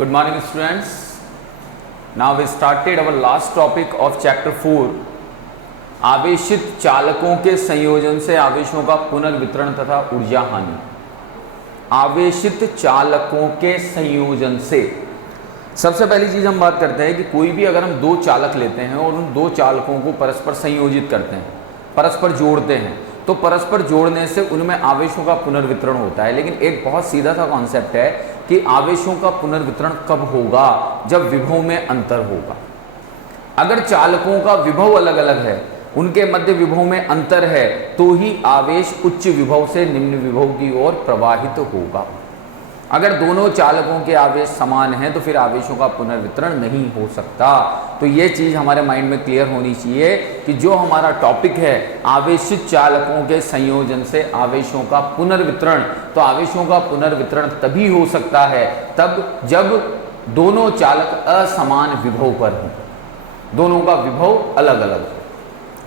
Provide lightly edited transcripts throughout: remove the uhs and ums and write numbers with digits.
Good morning students. Now we started our last topic of chapter 4. आवेशित चालकों के संयोजन से आवेशों का पुनर्वितरण तथा ऊर्जा हानि। आवेशित चालकों के संयोजन से सबसे पहली चीज हम बात करते हैं कि कोई भी अगर हम दो चालक लेते हैं और उन दो चालकों को परस्पर संयोजित करते हैं, परस्पर जोड़ते हैं, तो परस्पर जोड़ने से उनमें आवेशों का पुनर्वितरण होता है। लेकिन एक बहुत सीधा सा कॉन्सेप्ट है कि आवेशों का पुनर्वितरण कब होगा? जब विभव में अंतर होगा। अगर चालकों का विभव अलग अलग है, उनके मध्य विभव में अंतर है, तो ही आवेश उच्च विभव से निम्न विभव की ओर प्रवाहित होगा। अगर दोनों चालकों के आवेश समान हैं तो फिर आवेशों का पुनर्वितरण नहीं हो सकता। तो ये चीज हमारे माइंड में क्लियर होनी चाहिए कि जो हमारा टॉपिक है आवेशित चालकों के संयोजन से आवेशों का पुनर्वितरण, तो आवेशों का पुनर्वितरण तभी हो सकता है तब जब दोनों चालक असमान विभव पर हों, दोनों का विभव अलग अलग हो।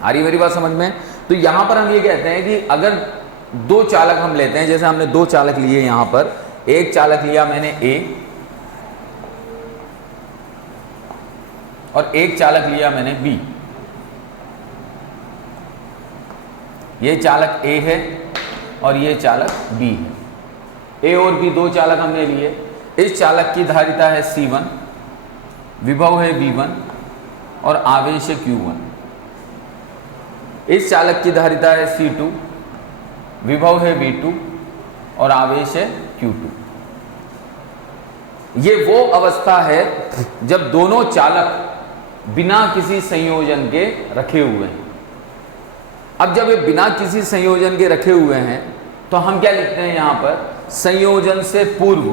आ रही मेरी बात समझ में? तो यहां पर हम ये कहते हैं कि अगर दो चालक हम लेते हैं, जैसे हमने दो चालक लिए, यहां पर एक चालक लिया मैंने A और एक चालक लिया मैंने B। ये चालक A है और ये चालक B है। A और B दो चालक हमने लिए। इस चालक की धारिता है C1, विभव है V1 और आवेश है Q1। इस चालक की धारिता है C2, विभव है V2 और आवेश है Q2। ये वो अवस्था है जब दोनों चालक बिना किसी संयोजन के रखे हुए हैं। अब जब ये बिना किसी संयोजन के रखे हुए हैं तो हम क्या लिखते हैं यहां पर? संयोजन से पूर्व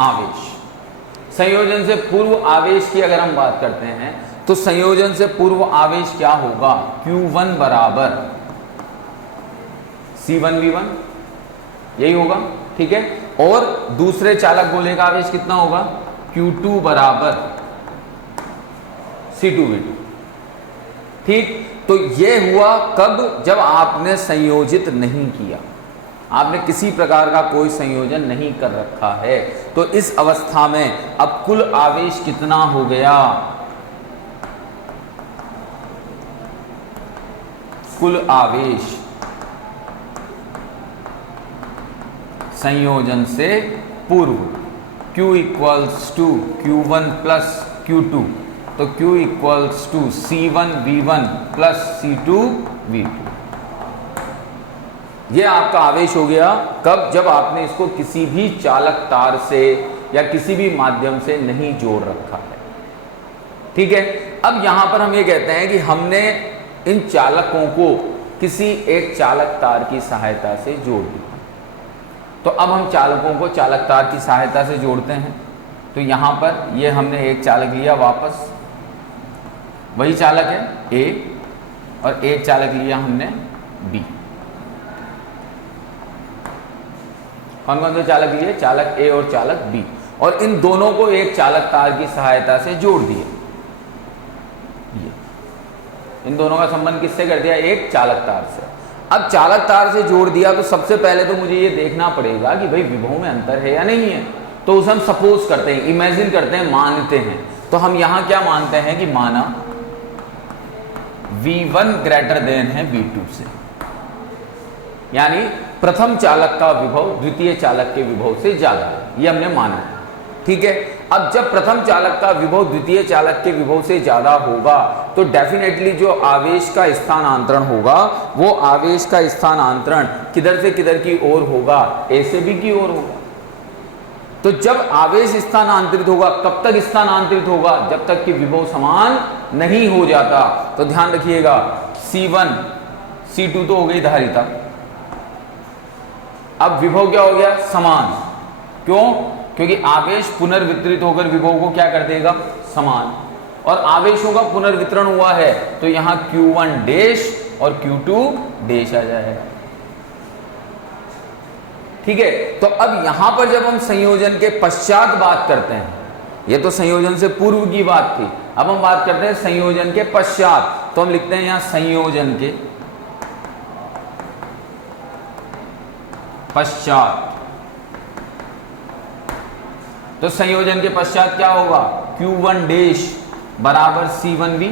आवेश। संयोजन से पूर्व आवेश की अगर हम बात करते हैं तो संयोजन से पूर्व आवेश क्या होगा? Q1 बराबर C1 V1, यही होगा, ठीक है। और दूसरे चालक गोले का आवेश कितना होगा? Q2 बराबर C2 V2, ठीक। तो यह हुआ कब? जब आपने संयोजित नहीं किया, आपने किसी प्रकार का कोई संयोजन नहीं कर रखा है। तो इस अवस्था में अब कुल आवेश कितना हो गया? कुल आवेश संयोजन से पूर्व Q equals to Q1 plus Q2, तो Q equals to C1 V1 plus C2 V2। यह आपका आवेश हो गया कब? जब आपने इसको किसी भी चालक तार से या किसी भी माध्यम से नहीं जोड़ रखा है, ठीक है। अब यहां पर हम ये कहते हैं कि हमने इन चालकों को किसी एक चालक तार की सहायता से जोड़ दिया। तो अब हम चालकों को चालक तार की सहायता से जोड़ते हैं। तो यहां पर ये हमने एक चालक लिया, वापस वही चालक है A, और एक चालक लिया हमने B। कौन कौन से चालक लिए? चालक A और चालक B, और इन दोनों को एक चालक तार की सहायता से जोड़ दिए। इन दोनों का संबंध किससे कर दिया? एक चालक तार से। अब चालक तार से जोड़ दिया तो सबसे पहले तो मुझे ये देखना पड़ेगा कि भाई विभव में अंतर है या नहीं है। तो उसे हम सपोज करते हैं, इमेजिन करते हैं, मानते हैं। तो हम यहां क्या मानते हैं कि माना V1 ग्रेटर देन है V2 से, यानी प्रथम चालक का विभव द्वितीय चालक के विभव से ज्यादा है, ये हमने माना है, ठीक है। अब जब प्रथम चालक का विभव द्वितीय चालक के विभव से ज्यादा होगा तो डेफिनेटली जो आवेश का स्थानांतरण होगा वो आवेश का स्थानांतरण किधर से किधर की ओर होगा? A से B की ओर होगा। तो जब आवेश स्थानांतरित होगा, कब तक स्थानांतरित होगा? जब तक कि विभव समान नहीं हो जाता। तो ध्यान रखिएगा, C1 C2 तो हो गई धारिता, अब विभव क्या हो गया? समान। क्यों? क्योंकि आवेश पुनर्वितरित होकर विभव को क्या कर देगा? समान। और आवेशों का पुनर्वितरण हुआ है तो यहां Q1 डैश और Q2 डैश आ जाएगा, ठीक है। तो अब यहां पर जब हम संयोजन के पश्चात बात करते हैं, ये तो संयोजन से पूर्व की बात थी, अब हम बात करते हैं संयोजन के पश्चात। तो हम लिखते हैं यहां संयोजन के पश्चात। तो संयोजन के पश्चात क्या होगा, Q1 डैश बराबर C1V,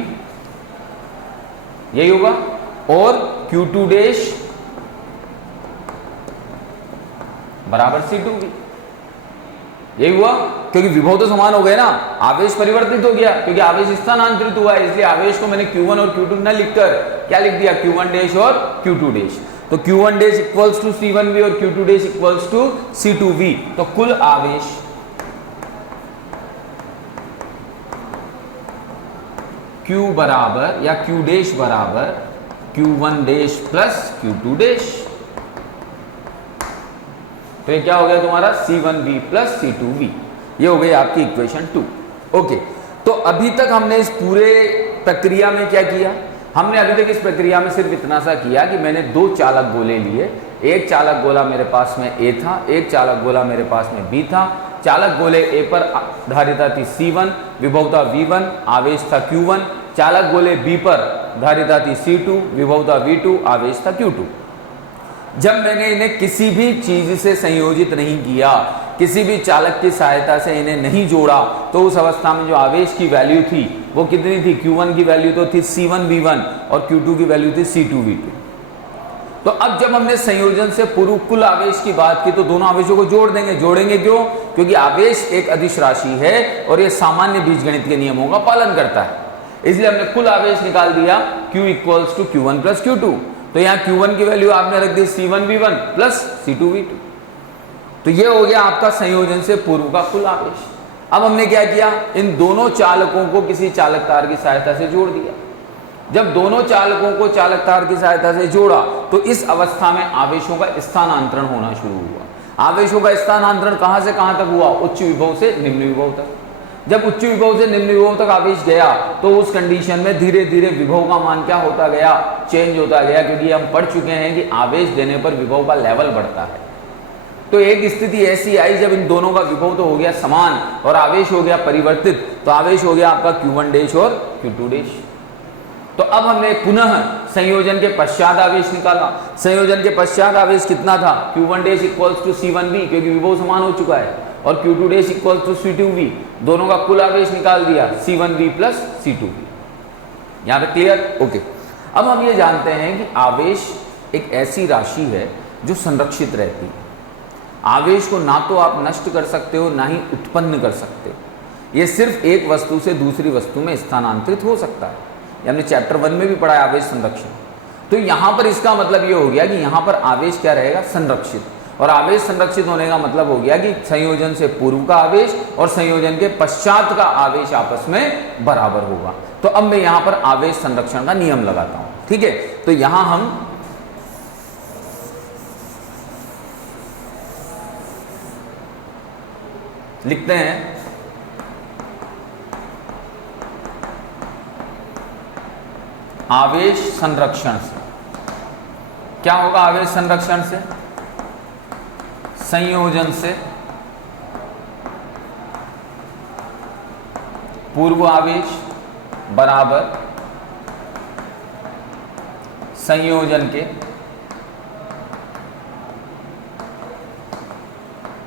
यही होगा, और Q2 डैश बराबर C2V, यही हुआ, क्योंकि विभव तो समान हो गए ना, आवेश परिवर्तित हो गया क्योंकि आवेश स्थानांतरित हुआ है, इसलिए आवेश को मैंने Q1 और Q2 न लिखकर क्या लिख दिया, Q1 डैश और Q2 डैश। तो Q1 dash equals to C1V और Q2 dash equals to C2V। तो कुल आवेश Q बराबर या Q डैश बराबर Q1 dash plus Q2 dash. तो ये क्या हो गया तुम्हारा C1V प्लस C2V, ये हो गई आपकी इक्वेशन 2। ओके, तो अभी तक हमने इस पूरे प्रक्रिया में क्या किया, हमने अभी तक इस प्रक्रिया में सिर्फ इतना सा किया कि मैंने दो चालक गोले लिए, एक चालक गोला मेरे पास में A था, एक चालक गोला मेरे पास में B था। चालक गोले A पर धारिता थी C1, विभव था V1, आवेश था Q1। चालक गोले B पर धारिता थी C2, विभव था V2, आवेश था Q2। जब मैंने इन्हें किसी भी चीज से संयोजित नहीं किया, किसी भी चालक की सहायता से इन्हें नहीं जोड़ा, तो उस अवस्था में जो आवेश की वैल्यू थी वो कितनी थी, Q1 की वैल्यू तो थी C1V1 और Q2 की वैल्यू थी C2V2। तो अब जब हमने संयोजन से पूर्व कुल आवेश की बात की तो दोनों आवेशों को जोड़ देंगे। जोड़ेंगे क्यों, क्योंकि आवेश एक अदिश राशि है और यह सामान्य बीजगणित के नियमों का पालन करता है, इसलिए हमने कुल आवेश निकाल दिया Q equals to Q1 plus Q2। तो यहाँ Q1 की वैल्यू आपने रख दी C1V1 प्लस C2V2। तो ये हो गया आपका संयोजन से पूर्व का कुल आवेश। अब हमने क्या किया, इन दोनों चालकों को किसी चालक तार की सहायता से जोड़ दिया। जब दोनों चालकों को चालक तार की सहायता से जोड़ा तो इस अवस्था में आवेशों का स्थानांतरण होना शुरू हुआ। आवेशों का स्थानांतरण कहां से कहां तक हुआ, उच्च विभव से निम्न विभव तक। जब उच्च विभव से निम्न विभव तक आवेश गया तो उस कंडीशन में धीरे धीरे विभव का मान क्या होता गया, चेंज होता गया, क्योंकि हम पढ़ चुके हैं कि आवेश देने पर विभव का लेवल बढ़ता है। तो एक स्थिति ऐसी आई जब इन दोनों का विभव तो हो गया समान और आवेश हो गया परिवर्तित, तो आवेश हो गया आपका Q1 डैश और Q2 डैश। तो अब हमने पुनः संयोजन के पश्चात आवेश निकाला। संयोजन के पश्चात आवेश कितना था, Q1 dash equals to C1V, क्योंकि विभव समान हो चुका है, और Q2 dash equals to C2V। दोनों का कुल आवेश निकाल दिया C1V प्लस C2V। यहां पे क्लियर, ओके। अब हम ये जानते हैं कि आवेश एक ऐसी राशि है जो संरक्षित रहती है। आवेश को ना तो आप नष्ट कर सकते हो ना ही उत्पन्न कर सकते, ये सिर्फ एक वस्तु से दूसरी वस्तु में स्थानांतरित हो सकता है। हमने चैप्टर 1 में भी पढ़ा है आवेश संरक्षण। तो यहां पर इसका मतलब ये हो गया कि यहां पर आवेश क्या रहेगा, संरक्षित। और आवेश संरक्षित होने का मतलब हो गया कि संयोजन से पूर्व का आवेश और संयोजन के पश्चात का आवेश आपस में बराबर होगा। तो अब मैं यहां पर आवेश संरक्षण का नियम लगाता हूं, ठीक है। तो यहां हम लिखते हैं आवेश संरक्षण से क्या होगा, आवेश संरक्षण से संयोजन से पूर्व आवेश बराबर संयोजन के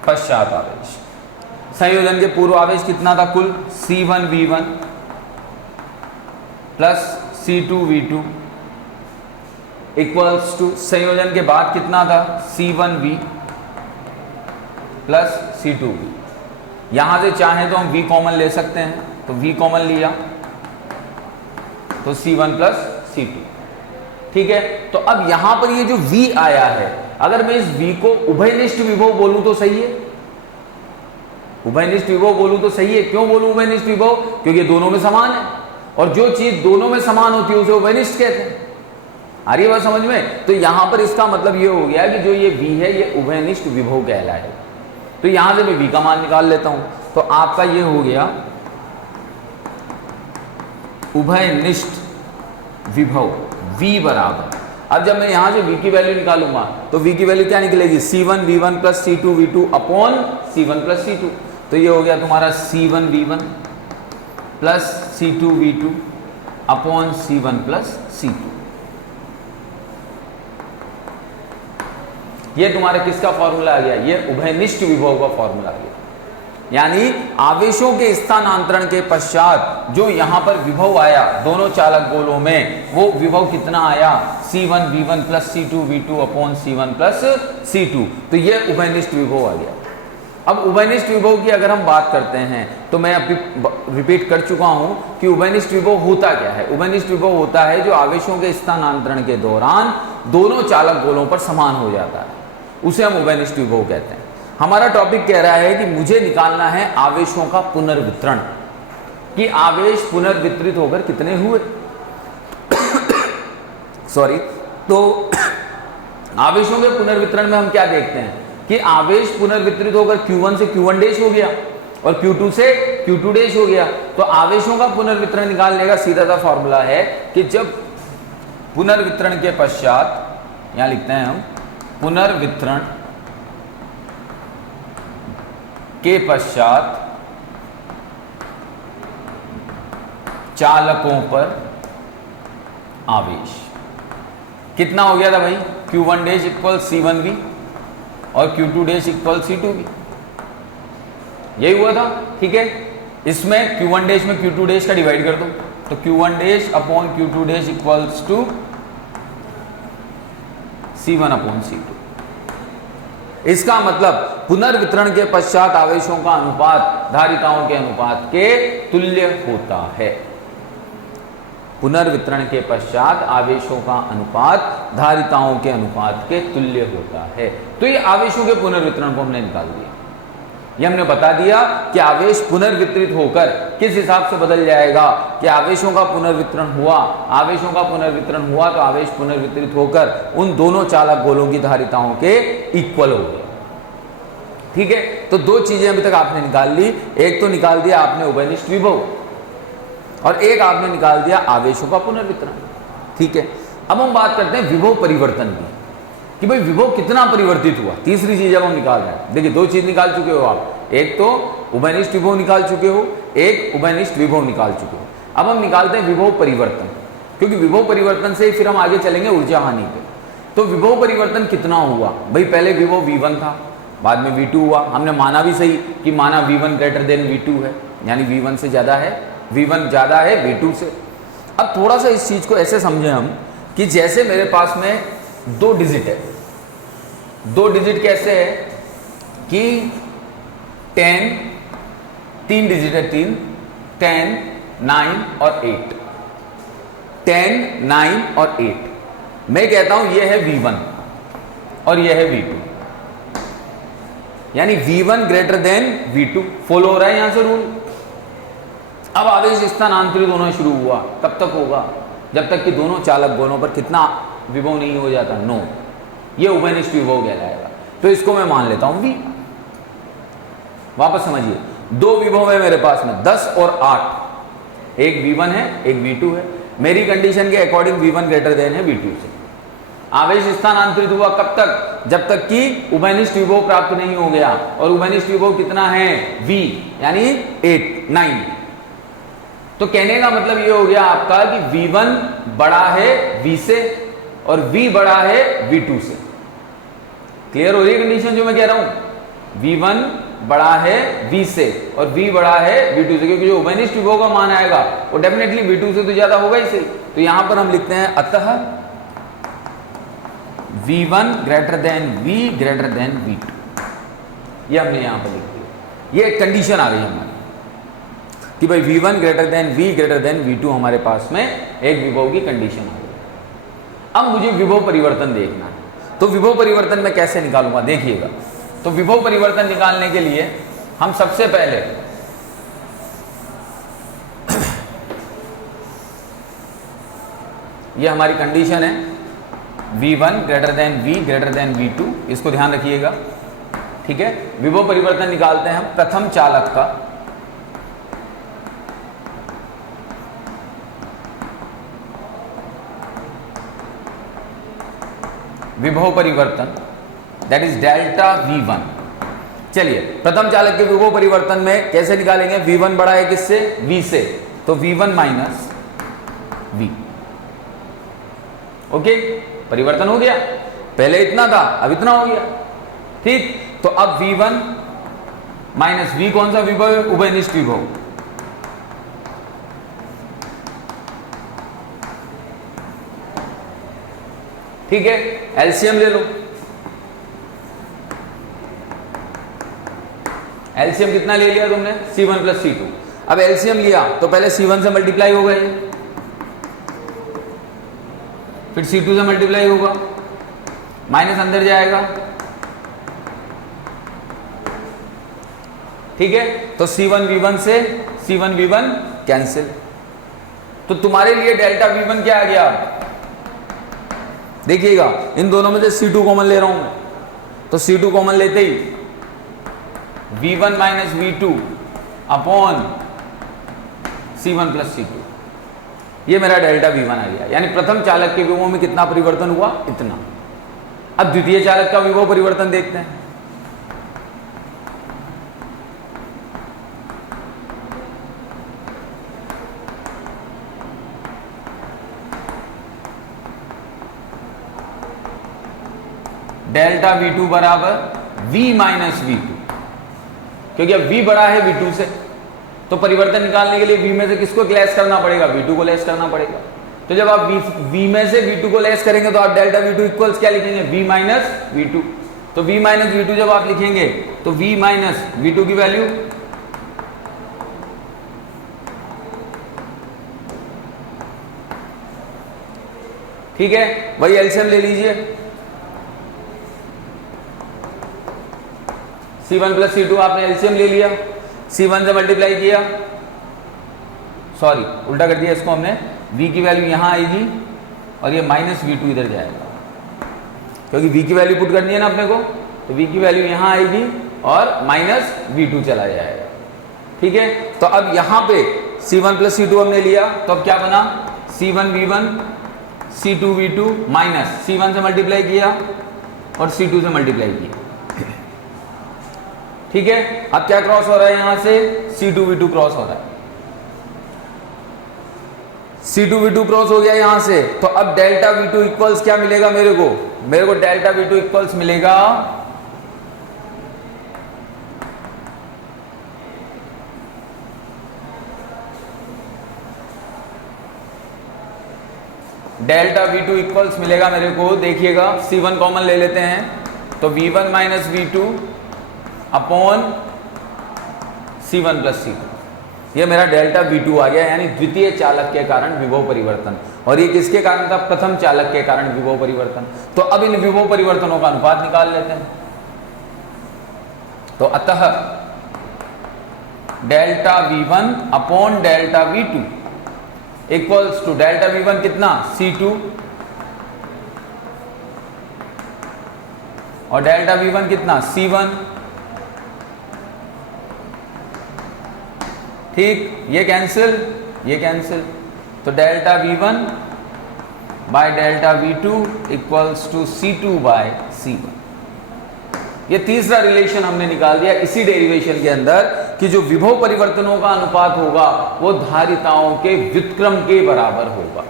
पश्चात आवेश। संयोजन के पूर्व आवेश कितना था, कुल C1V1 plus C2V2 equals to संयोजन के बाद कितना था, C1V प्लस C2V। यहां से चाहे तो हम V कॉमन ले सकते हैं, तो V कॉमन लिया तो C1 प्लस C2, ठीक है। तो अब यहां पर ये जो V आया है, अगर मैं इस V को उभयनिष्ठ विभव बोलूं तो सही है, उभयनिष्ठ विभव बोलूं तो सही है। क्यों बोलूं उभयनिष्ठ विभव, क्योंकि दोनों में समान है, और जो चीज दोनों में समान होती है उसे उभयनिष्ठ कहते हैं। आ रही है बात समझ में। तो यहां पर इसका मतलब ये हो गया कि जो ये V है ये उभयनिष्ठ विभव कहलाए। तो यहां से मैं V का मान निकाल लेता हूं, तो आपका ये हो गया उभयनिष्ठ विभव V बराबर। अब जब मैं यहां से V की वैल्यू निकालूंगा तो V की वैल्यू क्या निकलेगी, C1V1 plus C2V2 upon C1 plus C2। तो ये हो गया तुम्हारा C1V1 plus C2V2 upon C1 plus C2। ये तुम्हारा किसका फॉर्मूला आ गया? ये उभयनिष्ठ विभव का फॉर्मूला आ गया। यानी आवेशों के स्थानांतरण के पश्चात जो यहां पर विभव आया दोनों चालक गोलों में, वो विभव कितना आया? C1 V1 plus C2 V2 upon C1 plus C2। तो ये उभयनिष्ठ विभव आ गया। अब उभयनिष्ठ विभव की अगर हम बात करते हैं तो मैं अभी रिपीट कर चुका हूं कि उभयनिष्ठ विभव होता क्या है। उभयनिष्ठ विभव होता है जो आवेशों के स्थानांतरण के दौरान दोनों चालक गोलों पर समान हो जाता है, उसे हम उभयनिष्ठ विभव कहते हैं। हमारा टॉपिक कह रहा है कि मुझे निकालना है आवेशों का पुनर्वितरण, कि आवेश पुनर्वितरित होकर कितने हुए। सॉरी, तो आवेशों के पुनर्वितरण में हम क्या देखते हैं कि आवेश पुनर्वितरित होकर Q1 से Q1 डैश हो गया और Q2 से Q2 डैश हो गया। तो आवेशों का पुनर्वितरण निकालने का सीधा सा फॉर्मूला है कि जब पुनर्वितरण के पश्चात, यहां लिखते हैं हम, पुनर्वितरण के पश्चात चालकों पर आवेश कितना हो गया था भाई? Q1 डैश इक्वल C1V और Q2 डैश इक्वल C2V, यही हुआ था। ठीक है, इसमें Q1 डैश में Q2 डैश का डिवाइड कर दो, तो Q1 dash upon Q2 dash equals to C1 upon C2। इसका मतलब पुनर्वितरण के पश्चात आवेशों का अनुपात धारिताओं के अनुपात के तुल्य होता है। पुनर्वितरण के पश्चात आवेशों का अनुपात धारिताओं के अनुपात के तुल्य होता है। तो ये आवेशों के पुनर्वितरण को हमने निकाल दिया। ये हमने बता दिया कि आवेश पुनर्वितरित होकर किस हिसाब से बदल जाएगा, कि आवेशों का पुनर्वितरण हुआ, आवेशों का पुनर्वितरण हुआ तो आवेश पुनर्वितरित होकर उन दोनों चालक गोलों की धारिताओं के इक्वल हो गया। ठीक है, तो दो चीजें अभी तक आपने निकाल ली। एक तो निकाल दिया आपने उभयनिष्ठ विभव और एक आपने निकाल दिया आवेशों का पुनर्वितरण। ठीक है, अब हम बात करते हैं विभव परिवर्तन की, कि भाई विभव कितना परिवर्तित हुआ। तीसरी चीज अब हम निकाल रहे हैं। देखिए, दो चीज निकाल चुके हो आप, एक तो उभयनिष्ठ विभव निकाल चुके हो, एक उभयनिष्ठ विभव निकाल चुके हो। अब हम निकालते हैं विभव परिवर्तन, क्योंकि विभव परिवर्तन से फिर हम आगे चलेंगे ऊर्जा हानि पे। तो विभव परिवर्तन कितना हुआ भाई? पहले विभव V1 था, बाद में V2 हुआ। हमने माना भी सही कि माना V1 ग्रेटर देन V2 है, यानी V1 से ज्यादा है, V1 ज्यादा है V2 से। अब थोड़ा सा इस चीज को ऐसे समझे हम कि जैसे मेरे पास में दो डिजिट है। दो डिजिट कैसे है कि 10, तीन डिजिट है, 3, 10, 9 और 8, 10, 9 और 8। मैं कहता हूं ये है V1 और ये है V2, यानी V1 greater than V2। Follow हो रहा है यहां से रूल। अब आवेश स्थानांतरित होना शुरू हुआ, कब तक होगा? जब तक कि दोनों चालक गोलों पर कितना विभव नहीं हो जाता, नो। ये उभयनिष्ठ विभव कहलाएगा। तो इसको मैं मान लेता हूं V। वापस समझिए, दो विभव है मेरे पास में, 10 और 8। एक V1 है, एक V2 है। मेरी कंडीशन के अकॉर्डिंग V1 ग्रेटर देन है V2 से। आवेश स्थानांतरित हुआ कब तक? जब तक कि उभयनिष्ठ विभव प्राप्त नहीं हो गया। और उभयनिष्ठ विभव कितना है? V, यानी 8, 9। तो कहने का मतलब ये हो गया आपका कि V1 बड़ा है V से और V बड़ा है V2 से। क्लियर हो रही है कंडीशन जो मैं कह रहा हूं? V1 बड़ा है V से और V बड़ा है V2 से, क्योंकि जो उभयनिष्ठ विभव का मान आएगा वो डेफिनेटली V2 से तो ज्यादा होगा ही सही। तो यहां पर हम लिखते हैं अतः V1 greater than V greater than V2। ये हमने यहां पर लिख दिया। ये कंडीशन आ गई हमारी कि भाई V1 greater than V greater than V2 हमारे पास में एक विभव की कंडीशन आ गई। अब मुझे विभव परिवर्तन देखना है। तो विभव परिवर्तन मैं कैसे निकालूंगा देखिएगा। तो विभव परिवर्तन निकालने के लिए हम सबसे पहले ये हमारी कंडीशन है V1 greater than V greater than V2, इसको ध्यान रखिएगा। ठीक है, विभव परिवर्तन निकालते हैं हम प्रथम चालक का विभव परिवर्तन, दैट इज डेल्टा V1। चलिए, प्रथम चालक के विभव परिवर्तन में कैसे निकालेंगे? V1 बड़ा है किससे? V से, तो V1 माइनस V। ओके, परिवर्तन हो गया, पहले इतना था अब इतना हो गया। ठीक, तो अब V1 माइनस V कौन सा विभव है? उभयनिष्ठ विभव। ठीक है, एलसीएम ले लो। एलसीएम कितना ले लिया तुमने? C1 plus C2। अब एलसीएम लिया तो पहले C1 से मल्टीप्लाई होगा ये, फिर C2 से मल्टीप्लाई होगा, माइनस अंदर जाएगा। ठीक है, तो C1 V1 से C1 V1 कैंसिल। तो तुम्हारे लिए डेल्टा V1 क्या आ गया? देखिएगा, इन दोनों में से C2 कॉमन ले रहा हूं मैं, तो C2 कॉमन लेते ही V1 minus V2 upon C1 plus C2, ये मेरा डेल्टा V1 आ गया। यानी प्रथम चालक के विभव में कितना परिवर्तन हुआ? इतना। अब द्वितीय चालक का विभव परिवर्तन देखते हैं। डेल्टा V2 बराबर V माइनस V2, क्योंकि अब V बड़ा है V2 से, तो परिवर्तन निकालने के लिए V में से किसको लेस करना पड़ेगा? V2 को लेस करना पड़ेगा। तो जब आप V में से V2 को लेस करेंगे तो आप डेल्टा V2 इक्वल्स क्या लिखेंगे? V minus V2। तो V माइनस V2 जब आप लिखेंगे तो V माइनस V2 की वैल्यू ठीक है, वही एलसीएम ले लीजिए। C1 प्लस C2 आपने एलसीएम ले लिया, C1 से मल्टीप्लाई किया, सॉरी उल्टा कर दिया इसको हमने, V की वैल्यू यहां आएगी और ये माइनस V2 इधर जाएगा, क्योंकि V की वैल्यू पुट करनी है ना अपने को, तो V की वैल्यू यहां आएगी और माइनस V2 चला जाएगा। ठीक है, तो अब यहां पे C1 प्लस C2 हमने लिया, तो अब क्या बना? C1 V1 C2 V2 minus C1 से मल्टीप्लाई किया और C2 से मल्टीप्लाई किया। ठीक है, अब क्या क्रॉस हो रहा है? यहां से C2 V2 क्रॉस हो रहा है, C2 V2 क्रॉस हो गया यहां से, तो अब डेल्टा V2 इक्वल्स क्या मिलेगा मेरे को? मेरे को डेल्टा V2 इक्वल्स मिलेगा डेल्टा V2 इक्वल्स मिलेगा मेरे को, देखिएगा C1 कॉमन ले लेते हैं, तो V1 minus V2 upon C1 plus C2, ये मेरा डेल्टा V2 आ गया, यानी द्वितीय चालक के कारण विभव परिवर्तन। और ये किसके कारण था? प्रथम चालक के कारण विभव परिवर्तन। तो अब इन विभव परिवर्तनों का अनुपात निकाल लेते हैं। तो अतः delta V1 upon delta V2 equals to delta V1 कितना? C2 और डेल्टा V1 कितना? C1। ठीक, ये कैंसिल, ये कैंसिल, तो delta V1 by delta V2 equals to C2 by C1। ये तीसरा रिलेशन हमने निकाल दिया इसी डेरिवेशन के अंदर कि जो विभव परिवर्तनों का अनुपात होगा वो धारिताओं के व्युत्क्रम के बराबर होगा।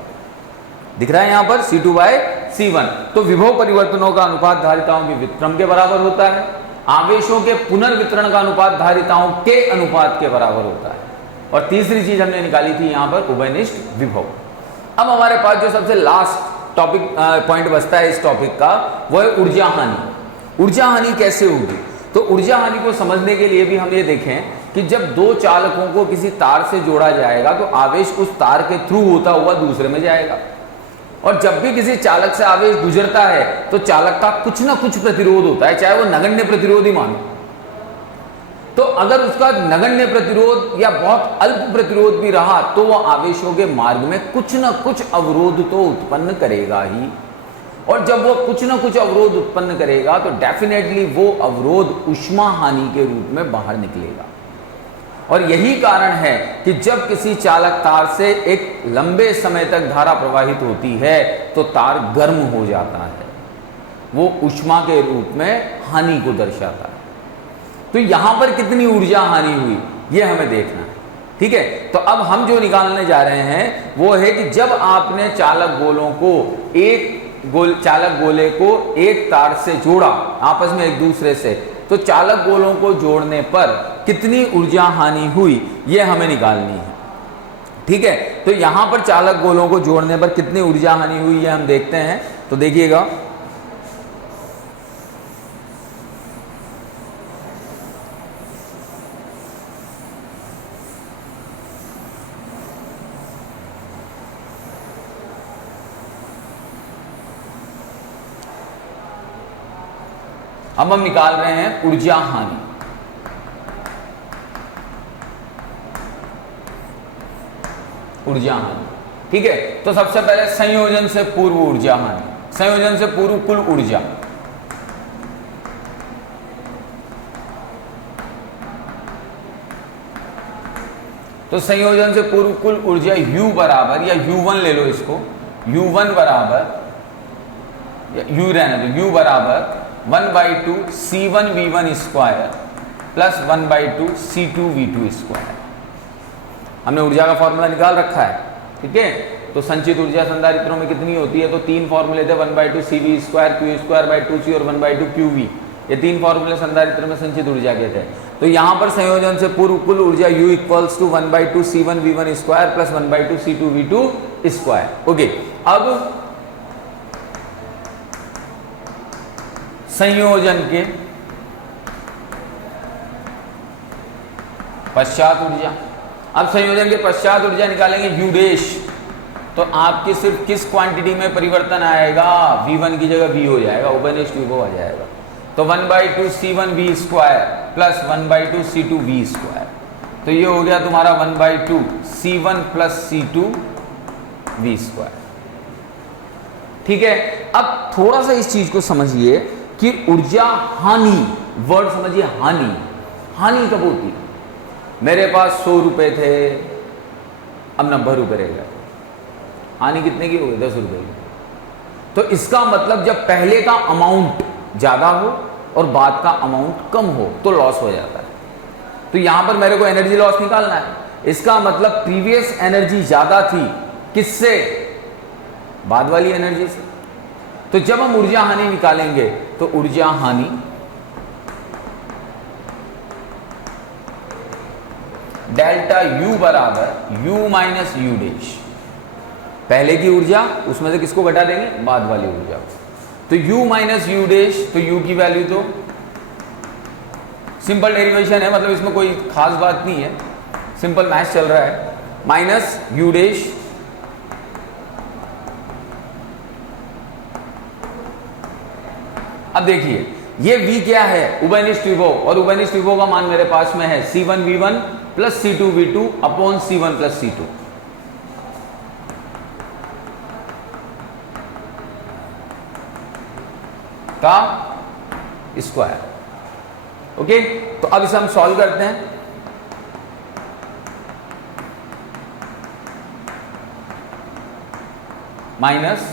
दिख रहा है यहां पर C2 बाय C1। तो विभव परिवर्तनों का अनुपात धारिताओं के व्युत्क्रम के बराबर होता है, आवेशों के पुनर्वितरण का अनुपात धारिताओं के अनुपात के बराबर होता है, और तीसरी चीज हमने निकाली थी यहां पर उभयनिष्ठ विभव। अब हमारे पास जो सबसे लास्ट टॉपिक पॉइंट बचता है इस टॉपिक का, वो है ऊर्जा हानि। ऊर्जा हानि कैसे होगी? तो ऊर्जा हानि को समझने के लिए भी हम ये देखें कि जब दो चालकों को किसी तार से जोड़ा जाएगा तो आवेश उस तार के थ्रू होता हुआ दूसरे में जाएगा, और जब भी किसी चालक से आवेश गुजरता है तो चालक का कुछ ना कुछ प्रतिरोध होता है, चाहे वो नगण्य प्रतिरोध ही मानो। तो अगर उसका नगण्य प्रतिरोध या बहुत अल्प प्रतिरोध भी रहा तो वह आवेशों के मार्ग में कुछ ना कुछ अवरोध तो उत्पन्न करेगा ही, और जब वो कुछ ना कुछ अवरोध उत्पन्न करेगा तो डेफिनेटली वो अवरोध ऊष्मा हानि के रूप में बाहर निकलेगा। और यही कारण है कि जब किसी चालक तार से एक लंबे समय तक धारा प्रवाहित होती है तो तार गर्म हो जाता है, वो ऊष्मा के रूप में हानि को दर्शाता है। तो यहां पर कितनी ऊर्जा हानि हुई ये हमें देखना है। ठीक है। तो अब हम जो निकालने जा रहे हैं वो है कि जब आपने चालक गोले को एक तार से जोड़ा आपस में एक दूसरे से, तो चालक गोलों को जोड़ने पर कितनी ऊर्जा हानि हुई ये हमें निकालनी है। ठीक है, तो यहां पर चालक गोलों को जोड़ने पर कितनी ऊर्जा हानि हुई ये हम देखते हैं। तो देखिएगा, अब हम निकाल रहे हैं ऊर्जा हानि। ऊर्जा हानि, ठीक है। तो सबसे पहले संयोजन से पूर्व ऊर्जा हानि, संयोजन से पूर्व कुल ऊर्जा, तो संयोजन से पूर्व कुल ऊर्जा U बराबर, या U1 ले लो इसको, U1 बराबर, U रहने दो, U बराबर 1/2 C1V1 square plus 1/2 C2V2 square. हमने ऊर्जा का फॉर्मूला निकाल रखा है, ठीक है। तो संचित ऊर्जा संधारित्रों में कितनी होती है, तो तीन फॉर्मूले थे, 1/2 CV square, Q square by 2C और 1/2 QV। ये तीन फॉर्मूले संधारित्र में संचित ऊर्जा के थे। तो यहां पर संयोजन से पूर्व कुल ऊर्जा U equals to 1/2 C1V1 square plus 1/2 C2V2 square. Okay, अब संयोजन के पश्चात ऊर्जा, अब संयोजन के पश्चात ऊर्जा निकालेंगे U डैश। तो आपकी सिर्फ किस क्वांटिटी में परिवर्तन आएगा, V1 की जगह V हो जाएगा, ओपनिस्ट विभव आ जाएगा। तो 1/2 C1V square plus 1/2 C2V square. तो ये हो गया तुम्हारा 1/2 C1 प्लस C2V स्क्वायर। ठीक है, अब थोड़ा सा इस चीज को समझिए कि ऊर्जा हानि, वर्ड समझिए, हानि, हानि कब होती है। मेरे पास 100 रुपए थे, अब 90 रुपए रह गए, हानि कितने की हो गई, 10 रुपए की। तो इसका मतलब जब पहले का अमाउंट ज्यादा हो और बाद का अमाउंट कम हो तो लॉस हो जाता है। तो यहां पर मेरे को एनर्जी लॉस निकालना है। इसका मतलब प्रीवियस एनर्जी ज्यादा थी, किससे, बाद वाली एनर्जी से। तो जब हम ऊर्जा हानि निकालेंगे तो ऊर्जा हानि डेल्टा U बराबर U माइनस U डैश, पहले की ऊर्जा उसमें से किसको घटा देंगे, बाद वाली ऊर्जा। तो U माइनस U डैश, तो U की वैल्यू तो सिंपल डेरिवेशन है, मतलब इसमें कोई खास बात नहीं है, सिंपल मैथ चल रहा है, माइनस U डैश अब देखिए ये V क्या है, उभयनिष्ठ विभव, और उभयनिष्ठ विभव का मान मेरे पास में है C1V1 plus C2V2 upon C1 plus C2। का स्क्वायर। ओके, तो अब इसे हम सॉल्व करते हैं। माइनस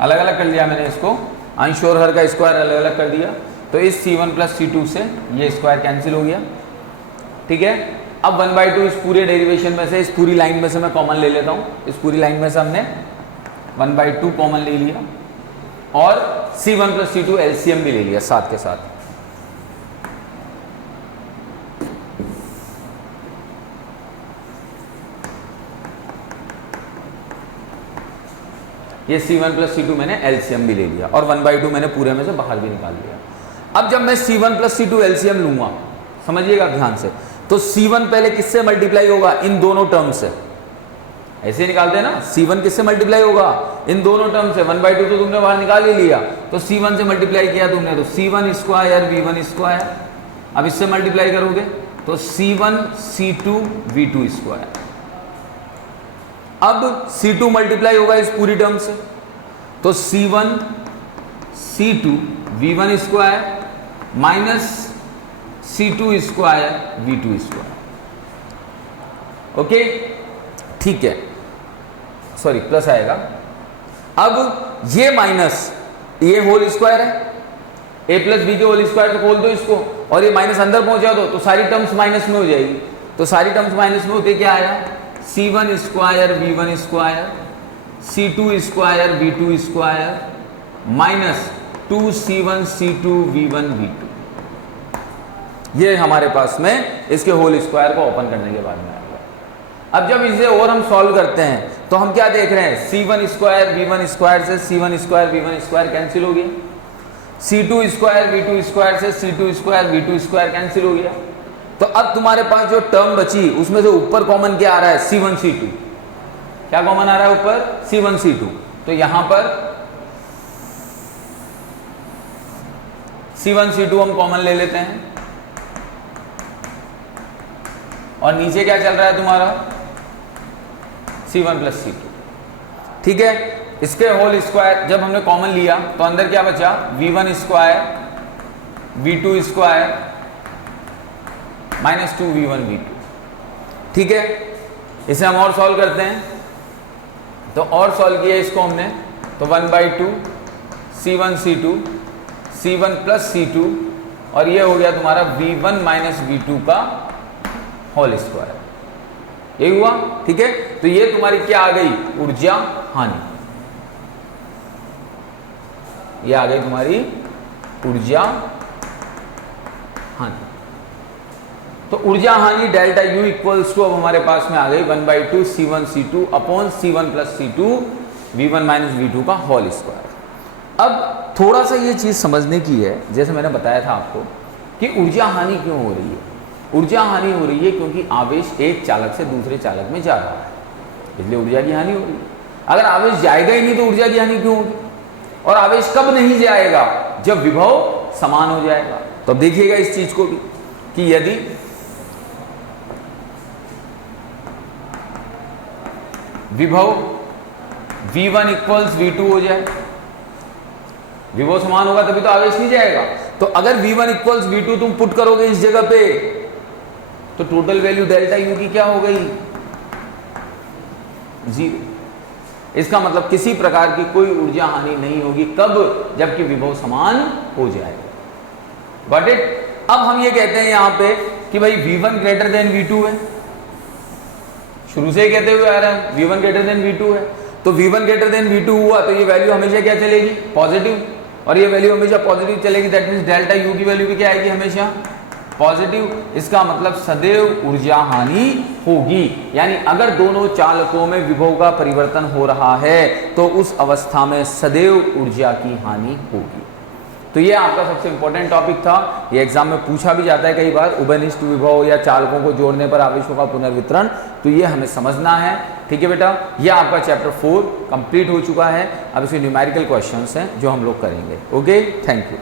अलग अलग कर लिया मैंने इसको, अंश और हर का स्क्वायर अलग अलग कर दिया। तो इस C1 प्लस C2 से ये स्क्वायर कैंसिल हो गया। ठीक है, अब 1/2 इस पूरे डेरिवेशन में से, इस पूरी लाइन में से मैं कॉमन ले लेता हूं। इस पूरी लाइन में से हमने 1/2 कॉमन ले लिया और C1 प्लस C2 एलसीएम भी ले लिया साथ के साथ। ये C1 प्लस C2 मैंने एलसीएम भी ले लिया और 1/2 मैंने पूरे में से बाहर भी निकाल लिया। अब जब मैं C1 प्लस C2 एलसीएम लूंगा, समझिएगा ध्यान से, तो C1 पहले किससे मल्टीप्लाई होगा, इन दोनों टर्म से। ऐसे निकालते हैं ना, C1 किससे मल्टीप्लाई होगा, इन दोनों टर्म से। 1/2 तो तुमने बाहर निकाल ही लिया, तो C1 से मल्टीप्लाई किया तुमने, तो C1 स्क्वायर V1 स्क्वायर। अब इससे मल्टीप्लाई करोगे तो C1 C2 V2 स्क्वायर। अब C2 मल्टीप्लाई होगा इस पूरी टर्म से, तो C1 C2 V1 square minus C2 square V2 square. Okay, ठीक है, सॉरी प्लस आएगा। अब ये माइनस ये होल स्क्वायर है, a प्लस बी के होल स्क्वायर तो खोल दो इसको, और ये माइनस अंदर पहुंचा दो तो सारी टर्म्स माइनस में हो जाएगी। तो सारी टर्म्स माइनस में होते क्या आया, c1 square v1 square c2 square v2 square minus 2c1 c2 v1 v2। ये हमारे पास में इसके होल स्क्वायर को ओपन करने के बाद में आएगा। अब जब इसे और हम सॉल्व करते हैं तो हम क्या देख रहे हैं, c1 स्क्वायर v1 स्क्वायर से c1 square v1 square cancel हो गया, c2 स्क्वायर v2 स्क्वायर से c2 square v2 square cancel हो गया। तो अब तुम्हारे पास जो टर्म बची उसमें से ऊपर कॉमन क्या आ रहा है, c1 c2। क्या कॉमन आ रहा है ऊपर, c1 c2। तो यहां पर c1 c2 हम कॉमन ले लेते हैं, और नीचे क्या चल रहा है तुम्हारा, c1 प्लस c2। ठीक है, इसके होल स्क्वायर जब हमने कॉमन लिया तो अंदर क्या बचा, v1 square v2 square minus 2v1 v2। ठीक है, इसे हम और सॉल्व करते हैं, तो और सॉल्व किया इसको हमने, तो 1/2 c1 c2 c1 plus c2, और ये हो गया तुम्हारा v1 माइनस v2 का होल स्क्वायर। ये हुआ। ठीक है, तो ये तुम्हारी क्या आ गई, ऊर्जा हानि। ये आ गई तुम्हारी ऊर्जा हानि। तो ऊर्जा हानि डेल्टा यू इक्वल्स टू अब हमारे पास में आ गई 1/2 c1 c2 upon c1 plus c2 v1 minus v2 का होल स्क्वायर। अब थोड़ा सा ये चीज समझने की है, जैसे मैंने बताया था आपको कि ऊर्जा हानि क्यों हो रही है। ऊर्जा हानि हो रही है क्योंकि आवेश एक चालक से दूसरे चालक में जा रहा है, इसलिए ऊर्जा की हानि हो रही है। अगर आवेश जाएगा ही नहीं तो ऊर्जा की हानि क्यों होगी। और आवेश कब नहीं जाएगा, जब विभव समान हो जाएगा। तो अब देखिएगा इस चीज को भी कि यदि विभव v1 इक्वल्स v2 हो जाए, विभव समान होगा तभी तो आवेश नहीं जाएगा। तो अगर v1 इक्वल्स v2 तुम पुट करोगे इस जगह पे, तो टोटल वैल्यू डेल्टा यू की क्या हो गई, 0। इसका मतलब किसी प्रकार की कोई ऊर्जा हानि नहीं होगी। कब, जबकि विभव समान हो जाएगा। Got it. अब हम ये कहते हैं यहां पे कि भाई v1 ग्रेटर देन v2 है, शुरू से ही कहते हुए आ रहे हैं v1 ग्रेटर देन v2 है। तो v1 ग्रेटर देन v2 हुआ तो ये वैल्यू हमेशा क्या चलेगी, पॉजिटिव, और ये वैल्यू हमेशा पॉजिटिव चलेगी। दैट मींस डेल्टा यू की वैल्यू भी क्या आएगी, हमेशा पॉजिटिव। इसका मतलब सदैव ऊर्जा हानि होगी। यानी अगर दोनों चालकों में विभव का परिवर्तन हो रहा है तो उस अवस्था में सदैव ऊर्जा की हानि होगी। तो ये आपका सबसे इंपॉर्टेंट टॉपिक था। ये एग्जाम में पूछा भी जाता है कई बार, उभयनिष्ठ विभव या चालकों को जोड़ने पर आवेशों का पुनर्वितरण। तो ये हमें समझना है। ठीक है बेटा, ये आपका चैप्टर 4 कंप्लीट हो चुका है। अब इसके न्यूमेरिकल क्वेश्चंस हैं जो हम लोग करेंगे। Okay, thank you.